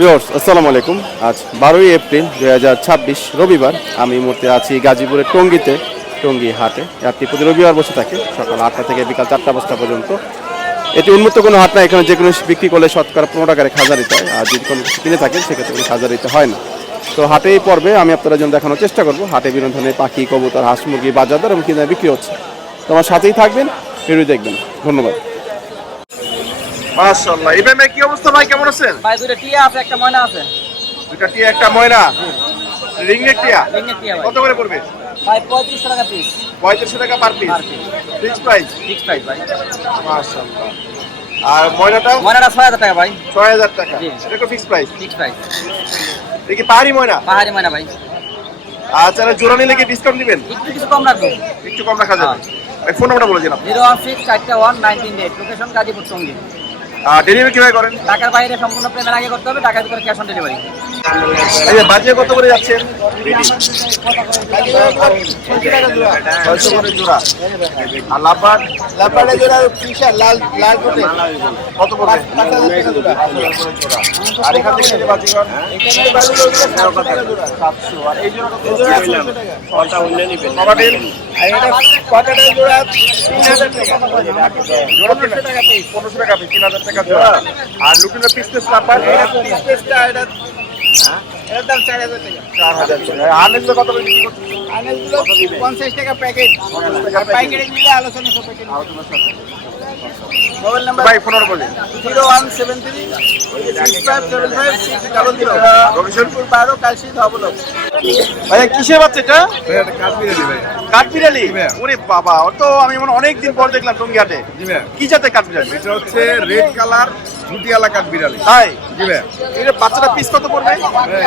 Viewers আসসালামু আলাইকুম। আজ 12ই এপ্রিল 2026 রবিবার। আমি এই মুহূর্তে আছি গাজীপুরের টঙ্গীতে, টঙ্গী হাটে। হাটটি প্রতি রবিবার বসে থাকে সকাল 8টা থেকে বিকাল 4টা পর্যন্ত। এটি উন্মুক্ত কোনো হাট না, এখানে যে কোনো বিক্রি করলে শতকরা 15 টাকার খাজা দিতে হয়, আর যদি কোনো কিছু কিনে থাকেন সেক্ষেত্রে কোনো খাজা দিতে হয় না। তো হাটে এই পর্বে আমি আপনাদের জন্য দেখানোর চেষ্টা করব হাটে বিভিন্ন ধরনের পাখি, কবুতর, হাঁস, মুরগি, বাজারদর এবং কিনে বিক্রি হচ্ছে। তোমার সাথেই থাকবেন, ভিডিও দেখবেন। ধন্যবাদ। মাশাআল্লাহ, ইব্রাহিম কি অবস্থা ভাই, কেমন আছেন? ভাই দুইটা টিয়া আছে, একটা ময়না আছে। দুইটা টিয়া, একটা ময়না। রিংনেক টিয়া রিংনেক টিয়া ভাই। কত করে পড়বে? ভাই 35 টাকা পিস। 3500 টাকা per piece. Fix price? Fix price ভাই। মাশাআল্লাহ। আর ময়নাটা? ময়নাটা 6000 টাকা ভাই। 6000 টাকা। জি। এটা কি ফিক্স প্রাইস? Fix price. এটা কি পাহাড়ি ময়না? পাহাড়ি ময়না ভাই। আচ্ছা, জোড়া নিলে কি ডিসকাউন্ট দিবেন? একটু কিছু কম রাখবো। একটু কম রাখা যাবে। এই ফোন নাম্বারটা বলে দিন আপনি। 016411998, লোকেশন গাজীপুর টঙ্গী। ডেলিভারি কিভাবে করেন? ঢাকার বাইরে সম্পূর্ণ পেমেন্ট আগে করতে হবে, ঢাকার ভিতরে ক্যাশ অন ডেলিভারি। এই যে বাজে কত করে যাচ্ছেন? 600 করে জোড়া। আর লাভবার্ড? লাপাড়ে জোড়া পিসা লাল লাল কোটে কত পড়বে? 5000 টাকা জোড়া। 5000 করে জোড়া। আর এখান থেকে নিলে বাজিগর? এখানে বাজে জোড়া 700 টাকা জোড়া। 700। আর এই জোড়া কত? এই জোড়া 600 টাকা। ফলটা উল্লে নিবেন। কবাডিল? আর এটা কোটাটা জোড়া 3000 টাকা। জোড়া 1500 টাকা পিস। 1500 টাকা পিস, 3000 টাকা জোড়া। আর লুটিনের পিসলেস লাভবার্ড? এটা পিসটা এটা এর দাম 4000 টাকা। 4000 টাকা। আর নেক্সট কত করে বিক্রি করছেন? আনেগুলো 50 টাকা প্যাকেট। 50 টাকা আর পাইকারি নিলে আলোচনা সাপেক্ষে। আলোচনার সাথে। মোবাইল নাম্বার ভাই ফোন নাম্বার বলেন। 0173 6575 600। রবিশনপুর 12 কালশি ধবলক। ভাই কিসের বাচ্চা এটা? এটা কাঠবিড়ালি ভাই। কাঠবিড়ালি? জি ভাইয়া। ওরে বাবা, ও তো আমি মনে অনেক দিন পর দেখলাম টঙ্গী হাটে। জি ভাই। কি জাতের কাঠবিড়ালি? এটা হচ্ছে রেড কালার ঝুটিয়ালা কাঠবিড়ালি। তাই? জি ভাই। এটা বাচ্চাটা পিস কত পড়বে?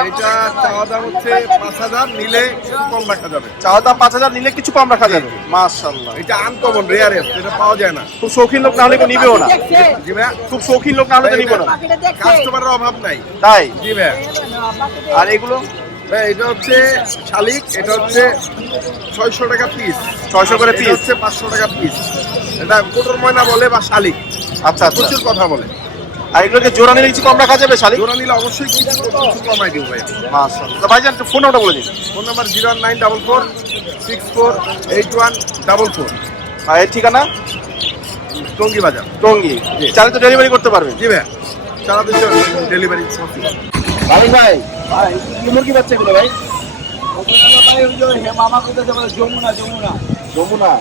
এটা চাওয়া দাম হচ্ছে 5000, নিলে কিছু কম রাখা যাবে। চাওয়া দাম 5000, নিলে কিছু কম রাখা যাবে। মাশাআল্লাহ। এটা আনকমন রেয়ারেস্ট, এটা পাওয়া যায় না। খুব শৌখিন লোক না হলে কেউ নিবেও না। জি ভাই। খুব শৌখিন লোক না হলে তো নিবে না। কাস্টমারের অভাব নাই। তাই? জি ভাই। আর এগুলো? ভাই এটা হচ্ছে শালিক, এটা হচ্ছে 600 টাকা পিস। 600 করে এটা পিস। হচ্ছে 500 টাকা পিস। এটা কোটর ময়না বলে বা শালিক, আচ্ছা আচ্ছা। প্রচুর কথা বলে। আর এগুলোকে জোড়া নিলে কিছু কম রাখা যাবে শালি? জোড়া নিলে অবশ্যই কিছু কমাই দিব ভাই। মাশাআল্লাহ। তো ভাইজান ফোন নাম্বারটা বলে দিন। Phone number 01944 648144। আর এর ঠিকানা? টঙ্গী বাজার। টঙ্গী। চাইলে তো ডেলিভারি করতে পারবেন। জি ভাই, সারা দেশে ডেলিভারি পসিবল। ভাই ভাই, কি মুরগি বাচ্চা এগুলো ভাই? মামা কোথায় যাবে? যমুনা যমুনা যমুনা।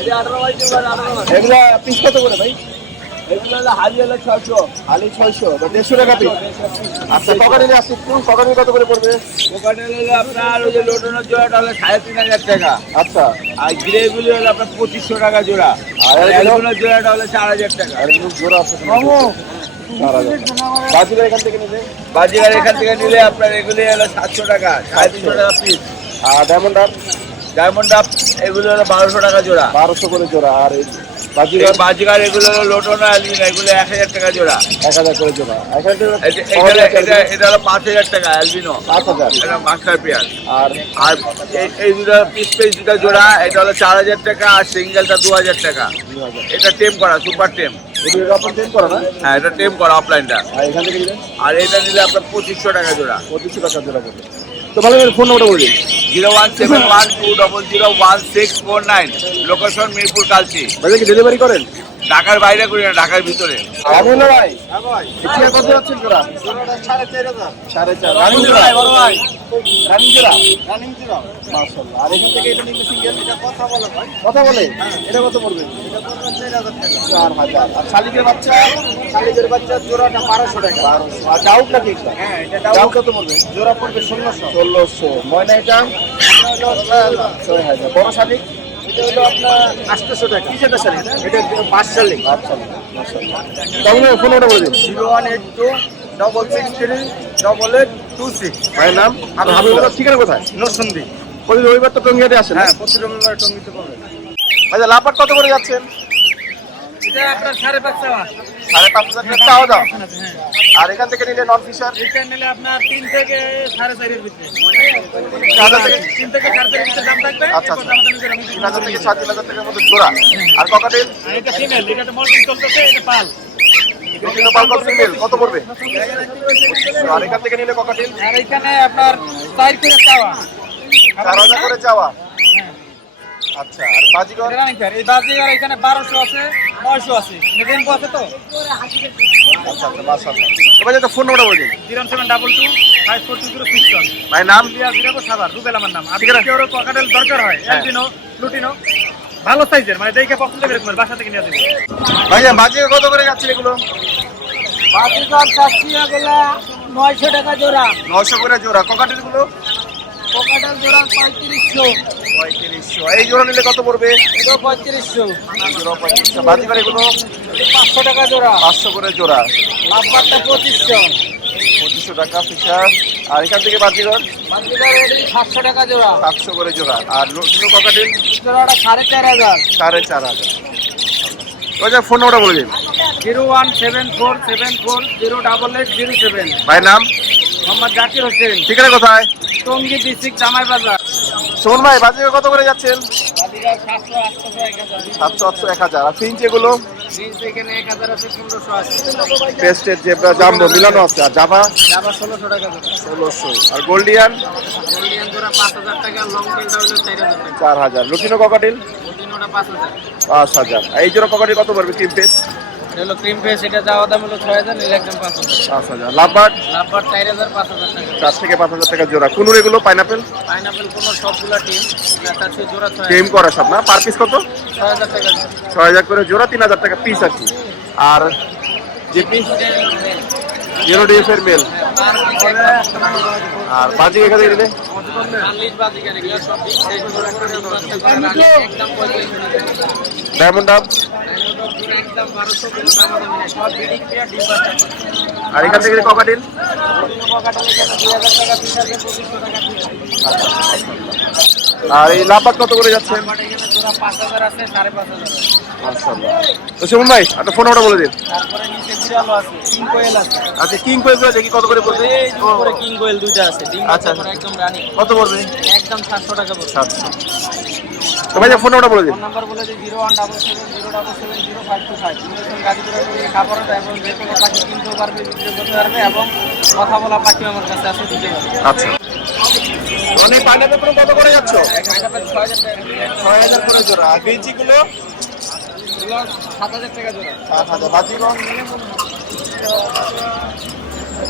এটা 18 বাইশ 18। এগুলা পিস কত করে ভাই? এগুলো হলো হালি হলো 600। আলি 600 বা 150 টাকা পিস। আচ্ছা, ককাটেলে আসছে একটু, ককাটেল কত করে পড়বে? ওখানে হলো আপনার ওই যে লোটনের জোড়াটা হলো 3500 টাকা। আচ্ছা। আর গ্রেগুলো হলো আপনার 2500 টাকা জোড়া। আর আর এগুলো? এগুলোর জোড়াটা হলো 4000 টাকা। আর এগুলো জোড়া আছে? বাজিরা এখান থেকে নিলে? বাজিগার এখান থেকে নিলে আপনার এগুলি হলো 700 টাকা, 350 টাকা পিস। আর ডায়মন্ড আপ? ডায়মন্ড আপ এগুলো হলো 1200 টাকা জোড়া। 1200 করে জোড়া। আর এই এই বাজিরার? বাজিগার এগুলো হলো লোটন অ্যালবিনো, এগুলো 1000 টাকা জোড়া। 1000 করে জোড়া। এখানে এটা হলো 5000 টাকা অ্যালবিনো, 5000। এটা মাস্টার পেয়ার। আর আর এই দুটো পিস দুটো জোড়া, এটা হলো 4000 টাকা, আর সিঙ্গেলটা 2000 টাকা। 2000। এটা টেম করা, সুপার টেম। এটা আপনার চেঞ্জ করা না? হ্যাঁ, এটা টেম করা অফলাইনটা। আর এখান থেকে নিলেন আর এটা নিলে আপনার 2500 টাকা জোড়া। 2500 টাকা জোড়া পড়বে। তো ভালো করে ফোন নাম্বারটা বলে দিন। 01712001649, লোকেশন মিরপুর কালচি। ভাই কি ডেলিভারি করেন? ঢাকার বাইরে করি না, ঢাকার ভিতরে। আমি না ভাই। এটা কত যাচ্ছেন জোড়া? 4500। 4.5 রানিং জোড়া। রানিং জোড়া। মাশাআল্লাহ। আর এখান থেকে এটা নিলে সিঙ্গেল? কথা বলে? এটা কত পড়বে? 4000। আর শালিকের বাচ্চা? শালিকের বাচ্চার জোড়াটা 1200 টাকা। 1200। আর ডাউট নাকি এটা? হ্যাঁ, এটা ডাউট কত পড়বে? জোড়া পড়বে 1600। 1600। ময়না এটা? 6000। বড় শালিক? এটা হলো আপনার 800 টাকা। কি সেটা শালিক? এটা 5 শালিক। আচ্ছা, মাশাআল্লাহ। তাহলে ফোন নাম্বারটা বলে দিন। 0182 663 8826। ভাইয়ের নাম? আর হাবিবুল্লাহ ঠিকানা কোথায়? নরসিংদী। প্রতি রবিবার তো টঙ্গিয়াতে আসেন? হ্যাঁ, প্রতি রবিবার টঙ্গিতে পাবেন। আচ্ছা, লাভবাট কত করে যাচ্ছেন? এটা আপনার 5.5 টাকা। 5500 টাকা চাওয়া দাম। আর এখান থেকে নিলে নন ফিশার? এটা নিলে আপনার 3 থেকে 4.5 এর ভিতরে। 3000 থেকে? 3 থেকে 4.5 এর ভিতরে দাম থাকবে। আচ্ছা, আচ্ছা। 3000 থেকে 3000 টাকার মধ্যে জোড়া। আর ককাটেল? এটা ফিমেল, এটা তো মল্টিং চলতেছে, এটা পাল। লুটিনো পালকল ফিমেল কত পড়বে? আর এখান থেকে নিলে ককাটেল আর এখানে আপনার 4 করে চাওয়া 4000 করে চাওয়া। আচ্ছা, আর বাজিগর? এই বাজিগার এখানে 1200 আছে 900 আছে রেনবো আছে তো। আচ্ছা আচ্ছা, মাশাআল্লাহ। তবে যেটা ফোন নাম্বারটা বলে দিন। 072254206 ভাই নাম? সাবার রুবেল আমার নাম। আর কেউ ককাটেল দরকার হয় এলবিনো লুটিনো ভালো সাইজের মানে দেখে পছন্দ করে তোমার বাসা থেকে নিয়ে আসবে। ভাইয়া বাজিগর কত করে যাচ্ছে এগুলো? বাজিগার চাচ্ছি এগুলা 900 টাকা জোড়া। 900 করে জোড়া। ককাটেল গুলো? ককাটেল জোড়া 3500। 3500। এই জোড়া নিলে কত পড়বে? এটা 3500। জোড়া 3500। বাজিগর এগুলো? 500 টাকা জোড়া। 500 করে জোড়া। লাভবারটা 2500। 2500 টাকা ফিশার। আর এখান থেকে বাজিগর? বাজিগার এটি 700 টাকা জোড়া। 700 করে জোড়া। আর লুটিনো ককাটেল? জোড়াটা 4500। 4500। ওই যে ফোন নাম্বারটা বলে দিন। 01747408807। ভাই নাম? মোহাম্মদ জাকির হোসেন। ঠিকানা কোথায়? টঙ্গী ডিস্ট্রিক্ট জামাই বাজার। সুমন ভাই বাজিগর কত করে যাচ্ছেন? বাজিগার 700 800 1000। 700 800 1000। আর ফিঞ্চ এগুলো? প্রিন্স এখানে 1000 আছে 1500 আছে। পেস্টের জেব্রা জাম্বো মিলানো আছে। আর জাভা? আবার 1600 টাকা জোড়া। 1600। আর গোল্ডিয়ান? গোল্ডিয়ান জোড়া 5000 টাকা, লং টেলটা হলো 4000 টাকা। 4000। Lutino cockatiel? লুটিনোটা 5000। 5000। আর এই জোড়া ককাটেল কত পড়বে ক্রিম পেস্ট? এটা হলো ক্রিম ফেস, এটা যাওয়া দাম হলো 6000, নিলে একদম 5000। 5000। লাভবার্ড? লাভবার 4000 5000 টাকা। 4 থেকে 5000 টাকা জোড়া। কোন এগুলো? পাইনাপেল? পাইনাপেল কোনো সবগুলা টিম এটা জোড়া 6000। টেম করা সব না? পার পিস কত? 6000 টাকা। 6000 করে জোড়া, 3000 টাকা পিস আর কি। আর জিপি? ইয়েলো ডিএফ এর মেল। আর বাজি এখানে দিলে? 40 বাজি কেন এগুলো সব বিগ সাইজ জোড়া করে একদম 4500। ডায়মন্ড ডাব? একদম 1200 কোনো দাম নেই, সব বিডিং প্লেয়ার ডিম বাচ্চা। আর এখান থেকে ককাটেল? ককাটেল এখানে 2000 টাকা পিস আছে, 2500 টাকা পিস। আর এই লাভবার্ড কত করে যাচ্ছেন? বাট এখানে জোড়া 5000 আছে 5500 আছে। মাশাআল্লাহ। তো সুমন ভাই একটা ফোন নাম্বারটা বলে দিন। তারপরে নিচে বিড়ালও আছে, কিং কোয়েল আছে। আচ্ছা, কিং কোয়েল দেখি কত করে পড়বে? এই যে উপরে কিং কোয়েল দুইটা আছে, ডিম আচ্ছা, বাচ্চা করে একদম রানি। কত পড়বে? একদম 700 টাকা পড়বে। 700। তো ভাই ফোন নাম্বারটা বলে দিন। ফোন নাম্বার বলে দিই 01770770525। ইন্ডিয়ান গাজীপুরা থেকে খাবার এবং যে কোনো পাখি কিনতেও পারবে, বিক্রি করতে পারবে এবং কথা বলা পাখি আমার কাছে আছে, দিতে পারবে। আচ্ছা, অনেক পাইনাপেল গুলো কত করে যাচ্ছ? পাইনাপেল 6000 টাকা। 6000 করে জোড়া। আর বিচি গুলো? এগুলো 7000 টাকা জোড়া। 7000। বাজি গুলো?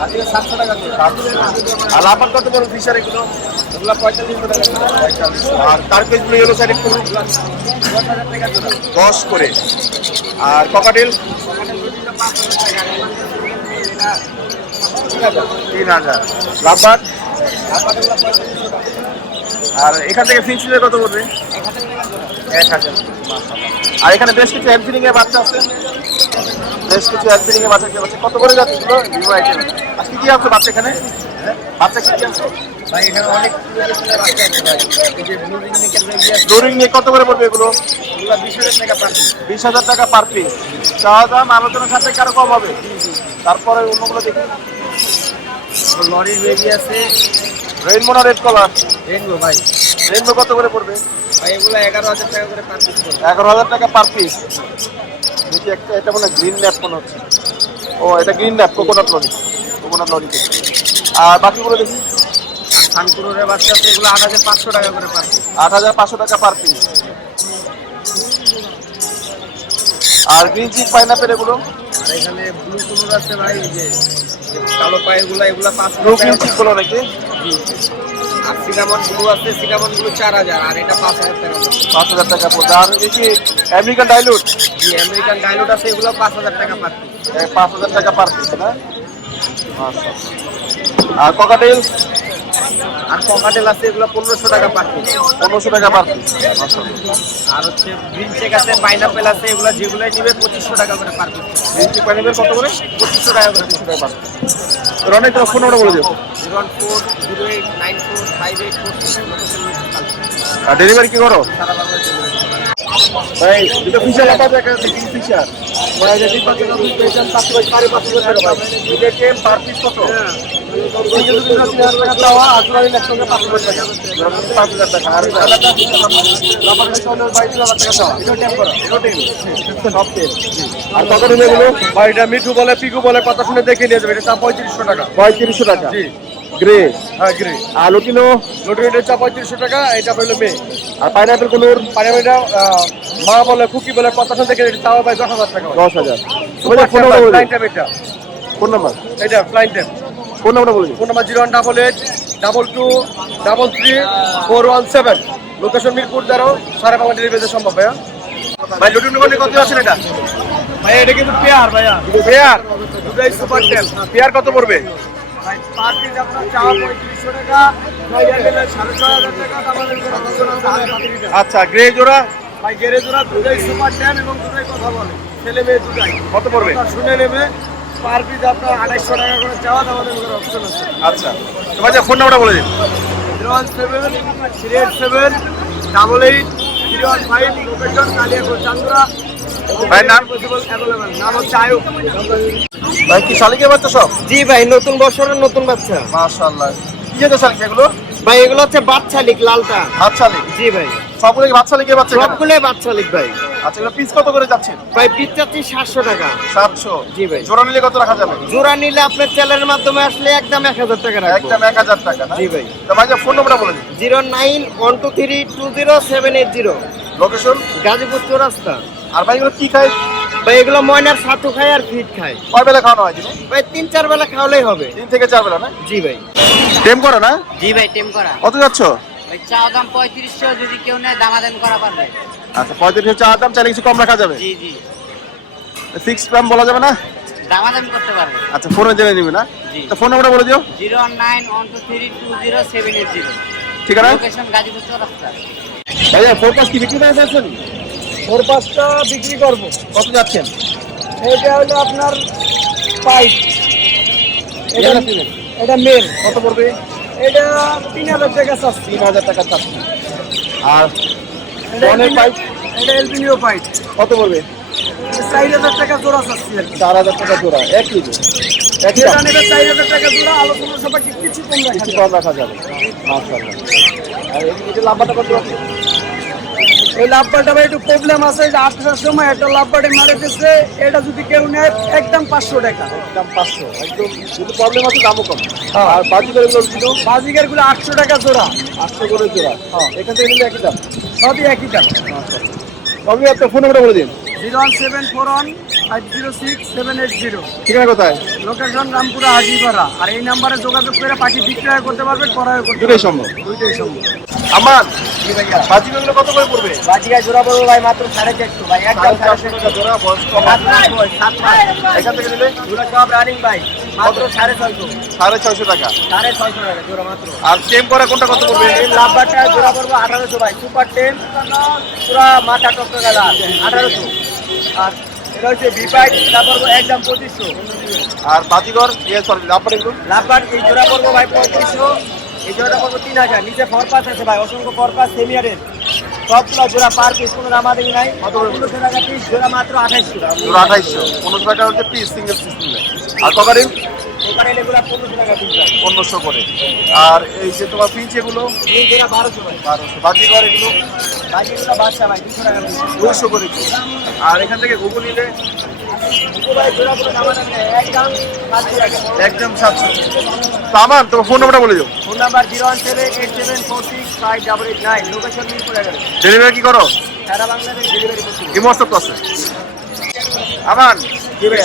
আজকে 700 টাকা জোড়া। 700। আর লাভবার্ড কত করে ফিশার এগুলো? এগুলো 4500 টাকা জোড়া। 4500। আর টার্কিশ গুলো ইয়েলো সাইড একটু 10,000 টাকা জোড়া। 10 করে। আর ককাটেল? ওখানে দুটিটা 5000 টাকা। এটা 3000। লাভবার্ড? আপনাদের 4500 টাকা। আর এখান থেকে ফিঞ্চিলের কত পড়বে? 1000 টাকা জোড়া। 1000। আর এখানে বেশ কিছু হ্যান্ডফিডিং এর বাচ্চা আছে। বেশ কিছু হ্যান্ডফিডিং এর বাচ্চা আছে। কত করে যাচ্ছে এগুলো? New item. আর কি কি আছে বাচ্চা এখানে? বাচ্চা কি কি আছে? ভাই এখানে অনেক বাচ্চা আছে ভাই। এই যে ব্লু রিংনেকের বেবি আছে, ডোরিং নিয়ে কত করে পড়বে এগুলো? এগুলো 20000 টাকা পার পিস। 20000 টাকা পার পিস। চাওয়া দাম আলোচনার সাথে কারো কম হবে। তারপরে অন্যগুলো দেখি। লরির বেবি আছে, রেইনবো না রেড কালার? রেনবো ভাই। রেইনবো কত করে পড়বে? ভাই এগুলো 11000 টাকা করে পার পিস পড়বে। 11000 টাকা পার পিস। দেখি একটা, এটা মনে গ্রিন ন্যাপ মনে হচ্ছে। ও এটা green nap, coconut lorry. Coconut lorry. আর বাকিগুলো দেখি। আর খানপুরের বাচ্চা আছে, এগুলো 8500 টাকা করে পার পিস। 8500 টাকা পার পিস। আর গ্রিন চিজ পাইনাপেল এগুলো? আর এখানে ব্লু কুনুর আছে ভাই, এই যে কালো পায়েরগুলো, এগুলো 5000 ব্লু টাকা। গ্রিন চিজ গুলো নাকি? আর সিনামন ব্লু আছে, সিনামন ব্লু 4000, আর এটা 5000 টাকা পড়বে। 5000 টাকা পড়বে। আর দেখি আমেরিকান ডাইলুট? জি আমেরিকান ডাইলুট আছে, এগুলো 5000 টাকা পার পিস। 5000 টাকা পার পিস না? আচ্ছা। আর ককাটেল? আর ককাটেল আছে, এগুলো 1500 টাকা পার পিস। 1500 টাকা পার পিস। আচ্ছা। আর হচ্ছে গ্রিন চেক আছে, পাইনাপেল আছে, এগুলো যেগুলোই নিবে 2500 টাকা করে per piece. Green cheese pineapple কত করে? 2500 টাকা করে। 2500 টাকা পার পিস। তো অনেক তোমার ফোন নাম্বার বলে দিও। 01408945846 আর ডেলিভারি কি করো? সারা বাংলাদেশে। ভাই দুটো ফিশার একটা দেখা যাচ্ছে কিং ফিশার ভাই এটা ডিম পাচ্ছে আপনি পেয়েছেন 5.5 টাকা ভাই এটা কে পার পিস কত সিঙ্গেল দুটো 3000 টাকা চাওয়া আর জোড়ালি একসঙ্গে 500 টাকা 5000 টাকা আর আলাদা লাভার চলে ভাই 2000 টাকা চাওয়া এটা টেম করা এটা টেম সব টেম আর কত নিবে এগুলো ভাই এটা মিঠু বলে পিকু বলে কথা শুনে দেখে নিয়ে যাবে এটা দাম 3500 টাকা 3500 টাকা জি গ্রে হ্যাঁ গ্রে আর লুটিনো লটিনের চা 3500 টাকা এটা হলো মেয়ে আর পাইনাপল কোনোর পানিটা মা বলে খুকি বলে কথা শুনে দেখে এটা চাওয়া ভাই 10000 টাকা 10000 তোমাদের ফোন নাম্বার ফ্লাইন টাইম এটা ফোন নাম্বার এটা ফ্লাইন টাইম ফোন নাম্বার বলে দিন ফোন নাম্বার 01882333417 লোকেশন মিরপুর 12 সারা বাংলা ডেলিভারি সম্ভব ভাইয়া ভাই লুটিন কোনে কত আছেন এটা ভাই এটা কিন্তু পেয়ার ভাইয়া পেয়ার দুটাই সুপার টেল পেয়ার কত পড়বে ভাই পার পিস আপনার চাওয়া 3500 টাকা নয়ডা গেলে 6500 টাকা আমাদের কোনো অপশন আছে আচ্ছা গ্রে জোড়া ভাই গেরে জোড়া দুটাই সুপার টেল এবং দুটাই কথা বলে ছেলে মেয়ে দুটাই কত পড়বে কথা শুনে নেবে পার পিস আপনার 2800 টাকা করে চাওয়া আমাদের কোনো অপশন আছে আচ্ছা তো ভাই ফোন নাম্বারটা বলে দিন 0173888 লোকেশন কালিয়াকোট চান্দুরা ভাই নাম নাম হচ্ছে আয়ুব ভাই কি শালিকে বাচ্চা সব জি ভাই নতুন বছরের নতুন বাচ্চা মাশাআল্লাহ কি যেতে শালিক এগুলো ভাই এগুলো হচ্ছে বাচ্চা লিক লালটা হাত শালিক জি ভাই সবগুলো কি বাচ্চা শালিকে বাচ্চা কেনা? সবগুলো বাচ্চা লিক ভাই আচ্ছা এগুলো পিস কত করে যাচ্ছেন ভাই পিস চাচ্ছি 700 টাকা 700 জি ভাই জোড়া নিলে কত রাখা যাবে জোড়া নিলে আপনার চ্যানেলের মাধ্যমে আসলে একদম 1000 টাকা রাখবো একদম 1000 টাকা না জি ভাই তো ভাই ফোন নাম্বারটা বলে দিন 09123207780 লোকেশন গাজীপুর চৌরাস্তা আর ভাই এগুলো কি খায় ভাই এগুলো ময়নার ছাতু খায় আর ফিট খায় কয় বেলা খাওয়ানো হয় দিনে ভাই 3-4 বেলা খাওয়ালেই হবে 3 থেকে 4 বেলা না জি ভাই টেম করে না জি ভাই টেম করা কত যাচ্ছ ভাই চা দাম 3500 যদি কেউ নেয় দামাদাম করা পারবে আচ্ছা 35 চা দাম চাইলে কিছু কম রাখা যাবে জি জি ফিক্স দাম বলা যাবে না দামাদাম করতে পারবে আচ্ছা ফোনে জেনে নিবে না জি। তো ফোন নাম্বারটা বলে দিও 09123207780 ঠিক আছে লোকেশন গাজীপুর চৌরাস্তা ভাইয়া ফোরকাস কি বিক্রি করে দিয়েছেন ওর পাঁচটা বিক্রি করব কত যাচ্ছেন এটা হলো আপনার পাইপ এটা এটা কিনেন এটা মেল কত পড়বে এটা 3000 টাকা চাচ্ছি 3000 টাকা চাচ্ছি আর এটা অনেক পাইপ এটা এলবিনিও পাইপ কত পড়বে 4000 টাকা জোড়া চাচ্ছি আর কি। 4000 টাকা জোড়া এক কেজি একই যেটা দাম নেবে 4000 টাকা জোড়া আলোচনা সবাইকে কিছু কম রাখা কিছু যাবে। কম রাখা যাবে মাশাআল্লাহ আর এটা লাম্বাটা কত আছে এই লাভবারটা ভাই একটু প্রবলেম আছে যে 8টার সময় একটা লাভবারটা মারে দিচ্ছে এটা যদি কেউ নেয় একদম 500 টাকা দাম 500 একদম যদি প্রবলেম আছে দামও কম আর বাকি করে গুলো কিন্তু বাজিকার গুলো 800 টাকা জোড়া 800 করে জোড়া এখান থেকে নিলে একই দাম সবই একই দাম আপনি আপনার ফোন নাম্বারটা বলে দিন 01741506780 ঠিকানা কোথায় লোকেশন রামপুরা হাজিপাড়া আর এই নাম্বারে যোগাযোগ করে পাখি বিক্রয় করতে পারবেন ক্রয় করতে দুটোই সম্ভব দুইটাই সম্ভব আমার বাজিগুলো কত করে পড়বে বাজিকার জোড়া পড়বে ভাই মাত্র 450 ভাই একদম 450 টাকা জোড়া বয়স কম এখান থেকে নিলে জোড়া সব রানিং ভাই মাত্র 650 650 টাকা 650 টাকা জোড়া মাত্র আর টেম করা কোনটা কত পড়বে এই লাভবারটা জোড়া পড়বে 1800 ভাই সুপার 10 পুরা মাথা টকটক গেল 1800 আর এটা হচ্ছে বিপাইট এটা পড়বে একদম 2500 আর বাজিগর সরি লাম্বার এগুলো লাভবার এই জোড়া পড়বে ভাই 3500 এই জোড়াটা পড়বে 3000 নিচে ফরপাস আছে ভাই অসংখ্য ফরপাস সেমিয়ারের সবগুলো জোড়া পার পিস কোনো দামাদামি নাই 1500 টাকা পিস জোড়া মাত্র 2800 জোড়া 2800 1500 টাকা হচ্ছে পিস সিঙ্গেল পিস নিলে আর কভারিং ওখানে এগুলো 1500 টাকা পিস ভাই 1500 করে আর এই যে তোমার পিঞ্চ এগুলো এই জোড়া 1200 ভাই 1200 বাজিগর এগুলো বাকিগুলো বাচ্চা ভাই 200 টাকা পিস 200 করে কি আর এখান থেকে ঘুঘু নিলে ভাই জোড়া পুরো দামাদামি নাই একদম 700 টাকা একদম 700 তো আমার তোমার ফোন নাম্বারটা বলে দিও phone number 01787465889 location Mirpur 11 delivery কি করো সারা বাংলাদেশ ডেলিভারি করছি কি মহসব আছে আমান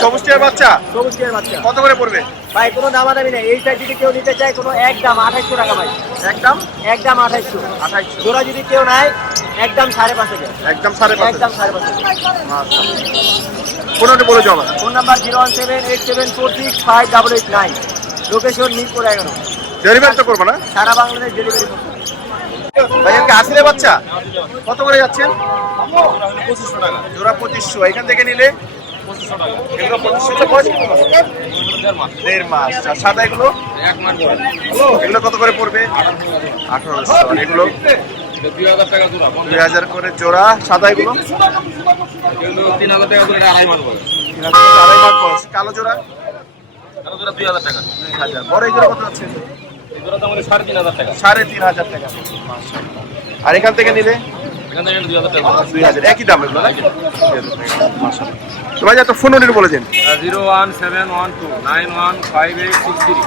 সবুজ টিয়ার বাচ্চা সবুজ টিয়ার বাচ্চা কত করে পড়বে ভাই কোনো দামাদামি নেই এই সাইড যদি কেউ নিতে চায় কোনো একদম 2800 টাকা ভাই একদম একদম 2800 2800 জোড়া যদি কেউ নেয় একদম 5.5 একদম 5.5 একদম 5.5 ফোনটা বলে যাও আমার phone number 01787465889 location Mirpur 11 delivery তো করবো না সারা বাংলাদেশ ডেলিভারি করছি ভাই এখানে আসলে বাচ্চা কত করে যাচ্ছেন 2500 টাকা জোড়া 2500 এখান থেকে নিলে 2500 টাকা এগুলো 2500 টাকা বয়স কত মাস? দেড় মাস আর সাদা এগুলো 1 মাস এগুলো কত করে পড়বে 1800 আর এগুলো 2000 টাকা জোড়া 2000 করে জোড়া। সাদা এগুলো এগুলো 3000 টাকা জোড়া, এটা আড়াই মাস বয়স। 2.5 মাস বয়স। কালো জোড়া কালো জোড়া 2000 টাকা। 2000। বড় এই জোড়া কত আছে? এই জোড়া দাম হলো 3500 টাকা। 3500 টাকা। মাশাআল্লাহ। আর এখান থেকে নিলে এখান থেকে 2000 টাকা। 2000, একই দাম এগুলো নাকি? 2000 টাকা। মাশাআল্লাহ। তো ভাই একটা ফোন নম্বর বলে দিন। 01712915863।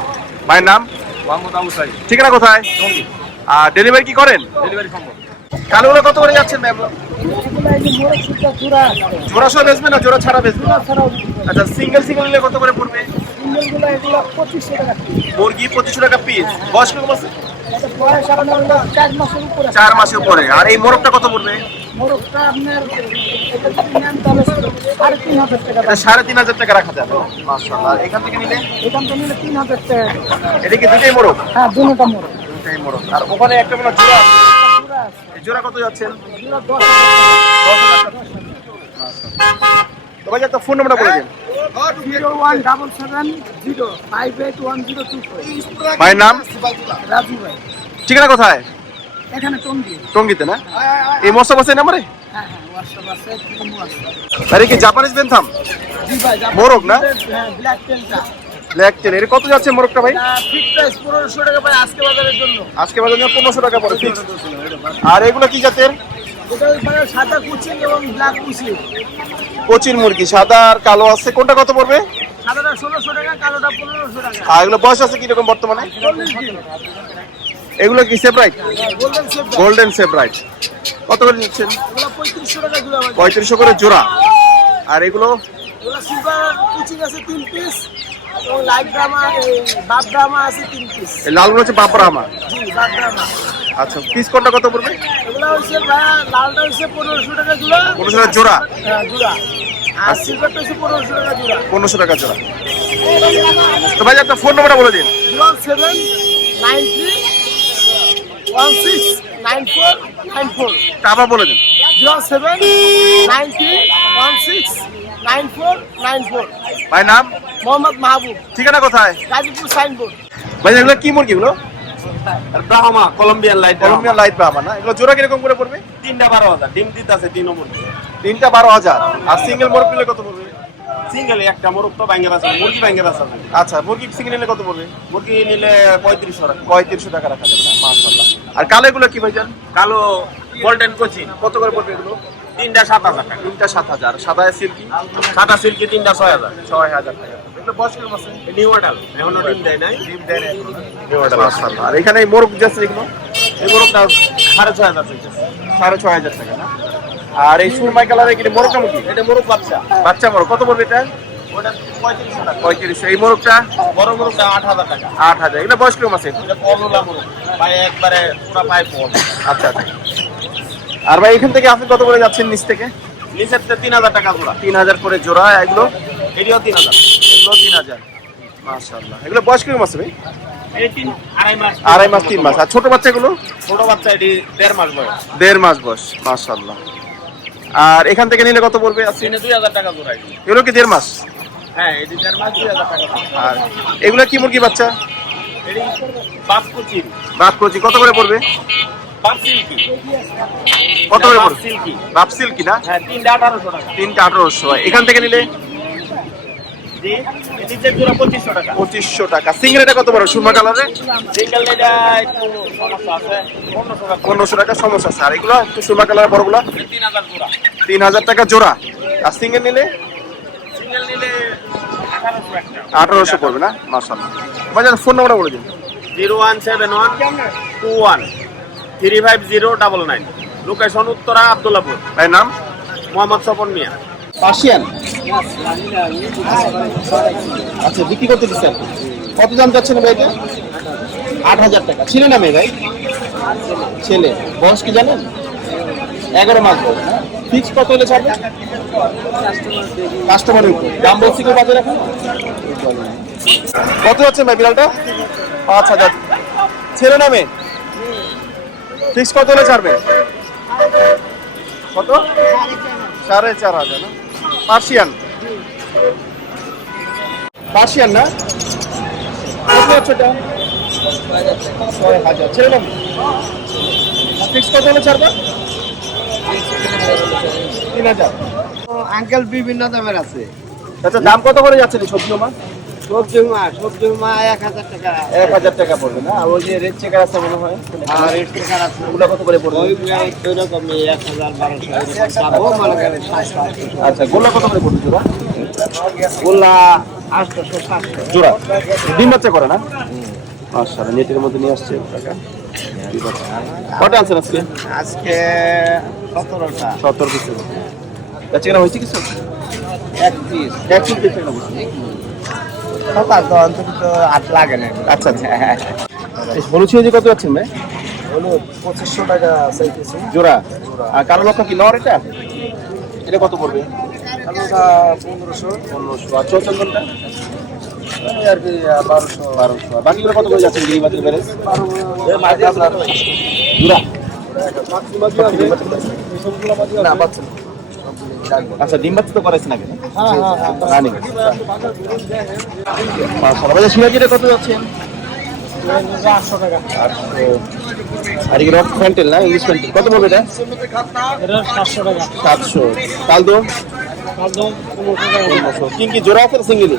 ভাইয়ের নাম? মোহাম্মদ আবু সাইদ। ঠিকানা কোথায়? টঙ্গী। আর ডেলিভারি কি করেন? ডেলিভারি সম্ভব। কালোগুলো কত করে যাচ্ছেন ম্যাম? জোড়া সহ বেচবেন না জোড়া ছাড়া বেচবেন? আচ্ছা, সিঙ্গেল নিলে কত করে পড়বে? মুরগি 2500 টাকা পিস। বয়স কিরকম আছে? 4 মাসের উপরে। আর এই মোরগটা কত পড়বে? এটা 3500 টাকা রাখা যাবে। মাশাআল্লাহ। আর এখান থেকে নিলে? এটা কি দুটোই মোরগ? হ্যাঁ, দুটোটা মোড়। দুটোই মোরগ। আর ওখানে একটা মনে হয় জোড়া আছে। এই জোড়া কত যাচ্ছেন? 10,000 টাকা। তো ভাই একটা ফোন নম্বরটা বলে দিন। 01770581024। ভাইয়ের নাম? রাজু ভাই, ঠিকানা কোথায়? এখানে টঙ্গী। টঙ্গীতে না? এই মশা বাসে নাম্বারে? হ্যাঁ, হোয়াটসঅ্যাপ আছে, ইমো আছে। আরে কি জাপানিজ বেনথাম? জি ভাই, মোরগ না? হ্যাঁ, ব্ল্যাক টেলটা। ব্ল্যাক টেল। এর কত যাচ্ছে মোরগটা ভাই? ফিক্স প্রাইস 1500 টাকা ভাই আজকে বাজারের জন্য। আজকে বাজারে 1500 টাকা পড়ে ফিক্স। আর এগুলো কি জাতের? এটা মানে সাদা কুচিং এবং ব্ল্যাক কুচিং। কোচির মুরগি সাদা আর কালো আছে। কোনটা কত পড়বে? সাদাটা 1600 টাকা, কালোটা 1500 টাকা। আর এগুলো বয়স আছে কি রকম বর্তমানে? 40 দিন। এগুলো কি separate? Golden shape. Golden separate. কত করে নিচ্ছেন? এগুলো 3500 টাকা জোড়া ভাই। 3500 করে জোড়া। আর এগুলো? এগুলো সিলভার কুচিং আছে 3 পিস এবং লাইট ড্রামা বাপ ড্রামা আছে 3 পিস। এই লালগুলো হচ্ছে বাপরামা। জি, বাপ ড্রামা। আচ্ছা, পিস কোনটা কত পড়বে? এগুলো হচ্ছে ভাই লালটা হচ্ছে 1500 টাকা জোড়া। 1500 টাকা জোড়া। হ্যাঁ, জোড়া। আর সিলভারটা হচ্ছে 1500 টাকা জোড়া। 1500 টাকা জোড়া। তো ভাই একটা ফোন নম্বরটা বলে দিন। 07931699494। আবার বলে দিন। 07931699494। ভাই নাম? মোহাম্মদ মাহবুব। ঠিকানা কোথায়? গাজীপুর সাইনবোর্ড। ভাই এগুলো কি মুরগি এগুলো? Brahma Colombian light. Colombian light Brahma না? এগুলো জোড়া কিরকম করে পড়বে? 3টা 12000। ডিম দিতে আছে 3 নম্বর। 3টা 12000। আর সিঙ্গেল মোরগ নিলে কত পড়বে? সিঙ্গেল একটা মোরগ তো ব্যাঙ্গের আছে, মুরগি ব্যাঙ্গের আছে। আচ্ছা, মুরগি সিঙ্গেল নিলে কত পড়বে? মুরগি নিলে 3500 টাকা। 3500 টাকা রাখা যাবে না? মাশাআল্লাহ। আর কালো এগুলো কি ভাইজান? কালো গোল্ডেন কোচিন কত করে পড়বে এগুলো? 3টা 7000 টাকা। 3টা 7000। সাদা সিল্কি? সাদা সিল্কি 3টা 6000। 6000 টাকা। এগুলো বয়স কিরকম আছে? নিউ মডেল, এখনো ডিম দেয় নাই। ডিম দেয় না এখনো না? মাশাআল্লাহ। আর এখানে এই মোরগ যাচ্ছে এগুলো? এই মোরগটা 6500 টাকা। 6500 টাকা না? আর এই সুরমাই কালারের কি মোরগটা মুরগি? এটা মোরগ বাচ্চা। বাচ্চা মোরগ কত পড়বে এটা? ওটা 3500 টাকা। 3500। এই মোরগটা? বড় মোরগটা 8000 টাকা। 8000। এগুলো বয়স কিরকম আছে? এটা কললা মোরগ, পায়ে একবারে পুরো পায়ে ফল। আচ্ছা আচ্ছা। আর ভাই এখান থেকে আপনি কত করে যাচ্ছেন নিচ থেকে? নিচের 3000 টাকা জোড়া। 3000 করে জোড়া। এগুলো? এটিও 3000। এগুলো 3000। মাশাআল্লাহ। এগুলো বয়স কিরকম আছে ভাই? এই 2.5 মাস। 2.5 মাস 3 মাস। আর ছোট বাচ্চাগুলো? ছোট বাচ্চা এটি 1.5 মাস বয়স। 1.5 মাস বয়স। মাশাআল্লাহ। আর এখান থেকে নিলে কত পড়বে? আছে দিনে 2000 টাকা জোড়া। এগুলো কি 1.5 মাস? হ্যাঁ, এটি 1.5 মাস 2000 টাকা। আর এগুলো কি মুরগি বাচ্চা? এটি বাপ কোচিন, বাপ কোচি কত করে পড়বে? বাপ সিল্কি। কত করে বাপ পড়বে? সিল্কি। বাপ সিল্কি না? হ্যাঁ, 3টা 1800 টাকা। 3টা 1800। এখান থেকে নিলে জি, এটি যে জোড়া 2500 টাকা। 2500 টাকা। সিঙ্গেল এটা কত বড় সুরমা কালারে? সিঙ্গেল এটা একটু সমস্যা আছে, 1500 টাকা। 1500 টাকা সমস্যা আছে। আর এগুলো একটু সুরমা কালার বড়গুলো? 3000 জোড়া। 3000 টাকা জোড়া। আর সিঙ্গেল নিলে সিঙ্গেল নিলে 1800 একটা। 1800 পড়বে না? মাশাআল্লাহ। বাজার ফোন নাম্বারটা বলে দিন। 017135099। লোকেশন উত্তরা আব্দুল্লাহপুর। ভাই নাম? মোহাম্মদ স্বপন মিয়া। পার্সিয়ান। আচ্ছা, বিক্রি করতে দিচ্ছেন? কত দাম যাচ্ছেন ভাই এটা? 8000 টাকা। ছেলে না মেয়ে ভাই? ছেলে। বয়স কি জানেন? 11 মাস বয়স। ফিক্স কত হলে ছাড়বে? কাস্টমারের উপর দাম বলছি কেউ বাজারে এখন? কত যাচ্ছে ভাই বিড়ালটা? 5000। ছেলে না মেয়ে? ফিক্স কত হলে ছাড়বে? কত? 4500 না? পার্সিয়ান। পার্সিয়ান না? কত হচ্ছে এটা? 6000। ছেলে না মেয়ে? ফিক্স কত হলে ছাড়বা? 3000। আঙ্কেল বিভিন্ন দামের আছে। আচ্ছা দাম কত করে যাচ্ছে রে সবজি মা? সবজি মা 1000 টাকা। 1000 টাকা পড়বে না? আর ওই যে রেড চেকার আছে মনে হয়, আর রেট টাকা আছে। ওগুলো কত করে পড়বে? ওই রকমই 1000 1200 এরকম পাবো মনে করেন 700। আচ্ছা গোল্লা কত করে পড়বে জোড়া? গোল্লা 800 700 জোড়া ডিম বাচ্চা করে না? মাশাআল্লাহ, নেটের মধ্যে নিয়ে আসছে টাকা। ঠিক আছে, কটা আনছেন আজকে? আজকে 17টা। 70 পিস। আচ্ছা কেনা হয়েছে কিছু? এক পিস। এক পিস বেচে কেনা হয়েছে? সকাল তো অন্তত 8 লাগে না। আচ্ছা আচ্ছা। এই হলুদ সিরাজি কত যাচ্ছেন ভাই? হলুদ 2500 টাকা চাইতেছি। জোড়া? আর কালো লক্ষা কি নর এটা? এটা কত পড়বে? আলুটা 1500। 1500। আর চন্দনটা? এই আর কি 1200। 1200। আর বাকিগুলো কত করে যাচ্ছেন গিরিবাতের বেরেস? জোড়া? না বাচ্চা। আচ্ছা ডিম বাচ্চা তো করাইছে না কেন? রানিং। মাশাআল্লাহ, ভাই সিরাজিটা কত যাচ্ছেন? 800 টাকা। 800। আর এই রক ফ্যান্টেল না, ইংলিশ ফ্যান্টেল কত পড়বে এটা? এটা 700 টাকা। 700। কালদো? একদম 1500 টাকা। কি কি জোড়া আছে সিঙ্গেলি?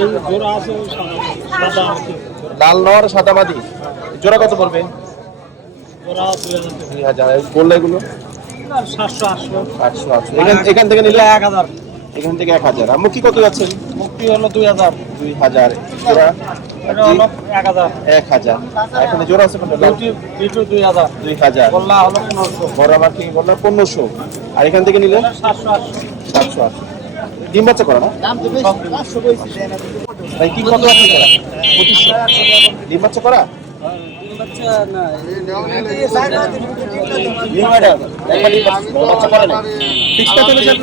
এই জোড়া আছে সাদা আছে। লাল নর সাদা মাদি জোড়া কত পড়বে? জোড়া 2000। বললে এগুলো 700 800। 800 800। এখান থেকে নিলে 1000। এখান থেকে 1000। আর মুখি কত যাচ্ছেন? মুক্তি হলো 2000। 2000 জোড়া। এটা হলো 1000। 1000। আর এখানে জোড়া আছে কোনটা? বিটু 2000। 2000। গোল্লা হলো 1500। বড় বাকি বললা 1500। আর এখান থেকে নিলে 700 800। 700 800। ডিম বাচ্চা করে না দাম তো বেশি 500 কইছি। ভাই? কি কত আছে তারা? 2500। ডিম বাচ্চা করা? বাচ্চা না ডিম বাচ্চা একবার ডিম বাচ্চা করে না? ফিক্সটা চলে যাবে?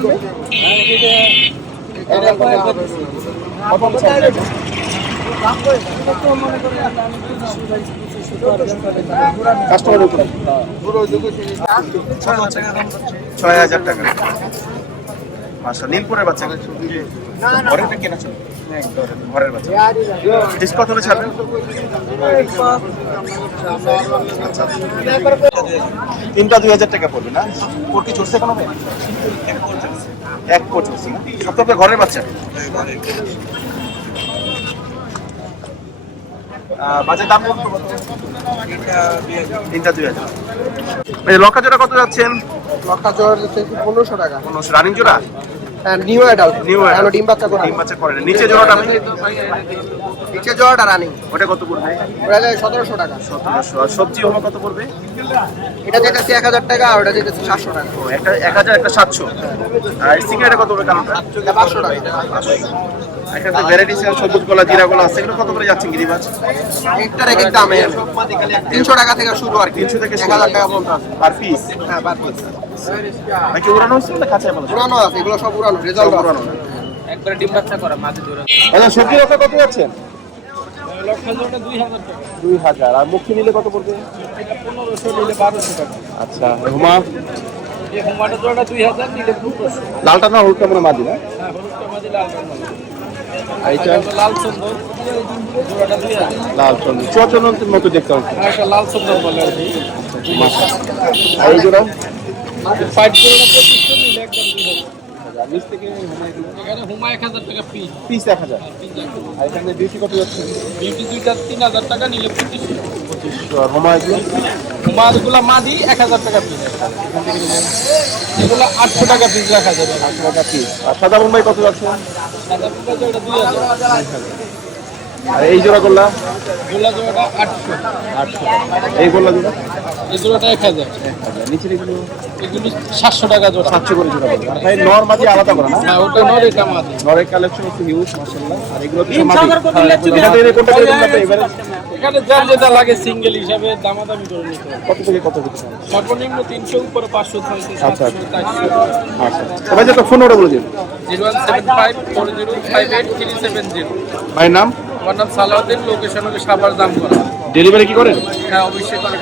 কাস্টমারের উপরে 6000 টাকা। আচ্ছা নীলপুরের বাচ্চা ঘরের কেনা ছিল? ঘরের বাচ্চা ডিস কত হলে ছাড়বেন? তিনটা 2000 টাকা পড়বে না? ওর কি চড়ছে কোনো? এক কোট চড়ছে না? সব তো আপনার ঘরের বাচ্চা? বাজার দাম কত? তিনটা 2000। এই লক্ষা জোড়া কত যাচ্ছেন? লক্ষা জোড়া দিতে 1500 টাকা। 1500। রানিং জোড়া? New adult. নিউ এখনো ডিম বাচ্চা করা। ডিম বাচ্চা করে না। নিচে জোড়াটা? নিচে জোড়াটা রানিং। ওটা কত পড়বে? ওটা 1700 টাকা। 1700। আর সবজি হলো কত পড়বে? এটা যেতেছে 1000 টাকা আর ওটা যেতেছে 700 টাকা। ও একটা 1000 একটা 700। আর সিগারেট কত পড়বে কালোটা? এটা 500 টাকা। এখানে ভ্যারাইটিস আর সবুজ কলা জিরা কলা আছে, এগুলো কত করে যাচ্ছে গিরিবাজ? একটা রেখে দামে 300 টাকা থেকে শুরু আর কি। 300 থেকে 1000 টাকা পর্যন্ত আছে। Per piece? হ্যাঁ পার পিস। নাকি উড়ানো হচ্ছে না কাঁচা বলা? পুরানো আছে, এগুলো সব পুরানো রেজাল্ট উড়ানো না। একবারে ডিম বাচ্চা করা মাঝে জোড়া। আচ্ছা সবজি লক্ষা কত যাচ্ছেন? লক্ষা জোড়া 2000 টাকা। 2000। আর মুখি নিলে কত পড়বে? এটা 1500 নিলে 1200 টাকা। আচ্ছা হুমা? এই হুমাটা জোড়া 2000 নিলে 1500। লালটা না হলুদটা মনে মাদি না? হ্যাঁ হলুদটা মাঝে লাল রঙ। আর এইটা লাল সুন্দর জোড়াটা 2000। লাল চন্দন চুয়াচন্দনের মতো দেখতে হচ্ছে। আর একটা লাল সুন্দর বলে আর কি। আর এই জোড়া? ফাইট জোড়াটা 2500 নিলে একদম 2000। নিচ থেকে এখানে হুমা 1000 টাকা পিস। পিস 1000। আর এখানে বিউটি কত যাচ্ছে? বিউটি দুইটা 3000 টাকা নিলে 2500। 2500। আর হুমা এগুলো? হুমাগুলা মাদি 1000 টাকা পিস। এগুলো 800 টাকা পিস রাখা যাবে। 800 টাকা পিস। আর সাদা বোম্বাই কত যাচ্ছে? সাদা পুরা জোড়া 2000। আর এই জোড়া করলা? গোলা জোড়াটা 800। 800 টাকা। এই গোল্লা জোড়া? এই জোড়াটা 1000। নিচের এগুলো এগুলো 700 টাকা জোড়া। 700 করে জোড়া পড়বে। আর ভাই নর মাদি আলাদা করে না? না ওটা নর এটা মাদি। নরের কালেকশন একটু হিউজ মাশাআল্লাহ। আর এগুলো তো মাদি। এখানে কোনটা করে তোমরা এবারে এখানে যার যেটা লাগে সিঙ্গেল হিসাবে দামাদামি করে নিতে হবে। কত থেকে কত দিতে হবে? সর্বনিম্ন 300 উপরে 500 600 আচ্ছা, 700 400। আচ্ছা তবে যেটা ফোন ওটা বলে দিন। 0175 4058 370। ভাইয়ের নাম? আমার নাম সালাউদ্দিন, লোকেশন হলো সাভার দামগড়া। ডেলিভারি কি করেন? হ্যাঁ অবশ্যই করে।